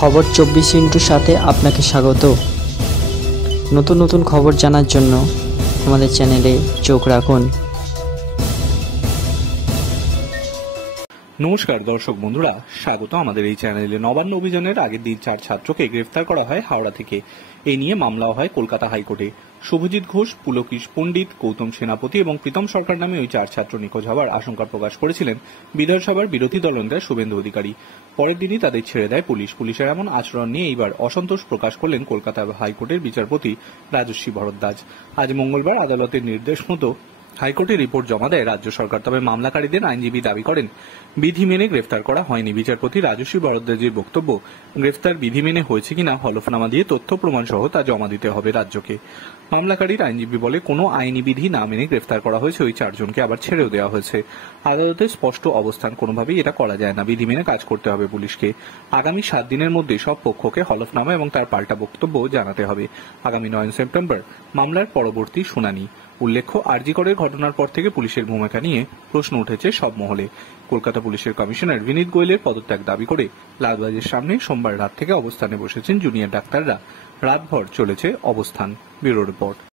খবর 24 সাথে আপনাকে স্বাগত। নতুন নতুন খবর জানার জন্য আমাদের চ্যানেলে চোখ রাখুন। নমস্কার দর্শক বন্ধুরা, স্বাগত আমাদের এই চ্যানেলে। নবান্ন অভিযানের আগের দিন 4 ছাত্রকে গ্রেফতার করা হয় হাওড়া থেকে। এই নিয়ে মামলা হয় কলকাতা হাইকোর্টে। শুভজিৎ ঘোষ, পুলকিশ পণ্ডিত, গৌতম সেনাপতি এবং প্রীতম সরকার নামে ওই 4 ছাত্র নিখোঁজ হওয়ার আশঙ্কা প্রকাশ করেছিলেন বিধানসভার বিরোধী দলনেতা শুভেন্দু অধিকারী। পরের দিনই তাদের ছেড়ে দেয় পুলিশ। পুলিশের এমন আচরণ নিয়ে এইবার অসন্তোষ প্রকাশ করলেন কলকাতা হাইকোর্টের বিচারপতি রাজস্বী ভরদ্বাজ। আজ মঙ্গলবার আদালতের নির্দেশ মতো হাইকোর্টে রিপোর্ট জমা দেয় রাজ্য সরকার। তবে মামলাকারীদের আইনজীবী দাবি করেন বিধি মেনে গ্রেফতার করা হয়নি। বিচারপতি রাজস্বী ভরদ্বাজের বক্তব্য, গ্রেফতার বিধি মেনে হয়েছে কিনা হলফনামা দিয়ে তথ্য প্রমাণ সহ তা জমা দিতে হবে রাজ্যকে। মামলাকারীর আইনজীবী বলে, কোনো আইনি বিধি না মেনে গ্রেফতার করা হয়েছে ওই 4 জনকে, আবার ছেড়েও দেওয়া হয়েছে। আদালতের স্পষ্ট অবস্থান, কোনোভাবেই এটা করা যায় না। বিধি মেনে কাজ করতে হবে পুলিশকে। আগামী 7 দিনের মধ্যে সব পক্ষকে হলফনামা এবং তার পাল্টা বক্তব্য জানাতে হবে। আগামী 9 সেপ্টেম্বর মামলার পরবর্তী শুনানি। উল্লেখ্য, আরজি করের ঘটনার পর থেকে পুলিশের ভূমিকা নিয়ে প্রশ্ন উঠেছে সব মহলে। কলকাতা পুলিশের কমিশনার বিনীত গোয়েলের পদত্যাগ দাবি করে লালবাগের সামনে সোমবার রাত থেকে অবস্থানে বসেছেন জুনিয়র ডাক্তাররা। রাতভর চলেছে অবস্থান। Bureau report.